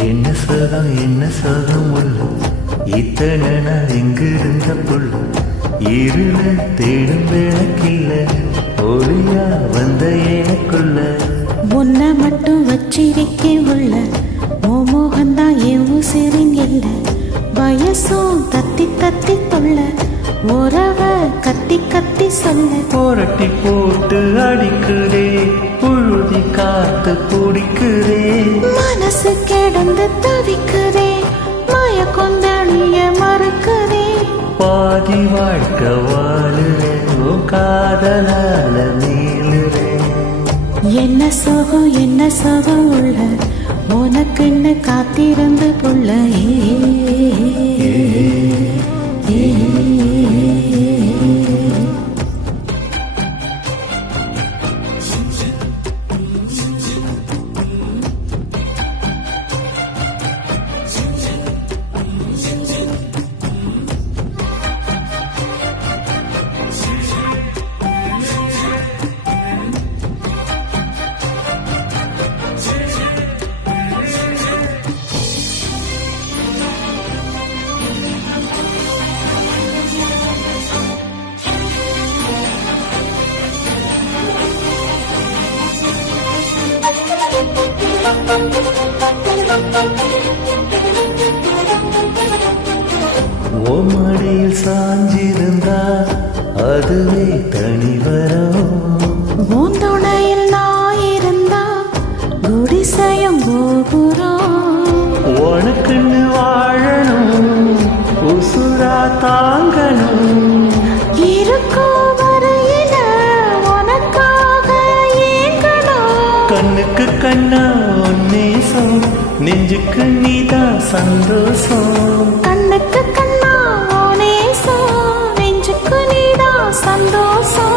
என்ன சோகம் உள்ள இத்தனை நான் எங்கிருந்த புள்ள இருள தேடும் விளக்கில்ல ஒளியா வந்த எனக்குள்ள உன்னை மட்டும் வச்சிருக்கே உள்ள மோகந்தான் என் உசிரின் இல்ல வயசும் தத்தி தத்தி தொல்ல உறவ கத்தி கத்தி சொல்ல புரட்டி போட்டு அடிக்குதே புழுதி காத்து பிடிக்குதே மனசு கிடந்து தவிக்குதே மாய கொந்தளிய மறுக்குதே பாதி வாழ்க்கை வாழுறேன் காதலால நீளுறேன் என்ன சோகம் உள்ள உனக்குன்னு காத்திருந்து புள்ள மடியில் சாஞ்சிருந்தா அதுவே தனி வரும் பூந்துணையில் நான் இருந்தா குடிசையும் கோபுரம் உனக்குன்னு வாழணும் உசுரா தாங்கணும் இருக்கும் வரையில உனக்காக ஏங்கணும் கண்ணுக்கு கண்ணா நேசம் நெஞ்சுக்கு நீதான் சந்தோஷம் கண்ணுக்கு கண்ணா நேசம் நெஞ்சுக்கு நீதான் சந்தோஷம்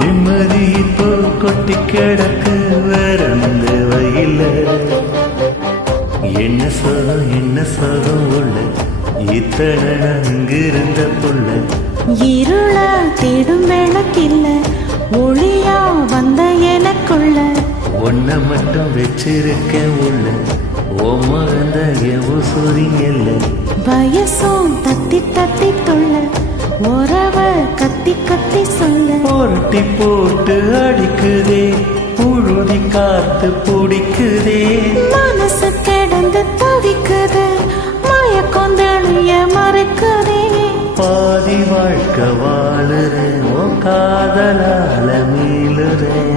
நிம்மதி இப்போ கொட்டி கிடக்கு வரந்த வயல என்ன சோகம் உள்ள இத்தனை அங்கிருந்த புள்ள இருள தேடும் விளக்கில்ல ஒளியா வந்த எனக்குள்ள ஒன்ன மட்டும் வச்சிருக்கேன் உள்ள ஓ மகந்த உசுரிங்கல்ல வயசும் தத்தி தத்தி தொல்ல உறவ கத்தி கத்தி சொல்ல புரட்டி போட்டு அடிக்குதே புழுதி காத்து பிடிக்குதே மனசு கிடந்து தவிக்குது மாய கொந்தளிய மறுக்குதே பாதி வாழ்க்கை வாழுறேன் காதலால மீளுறேன்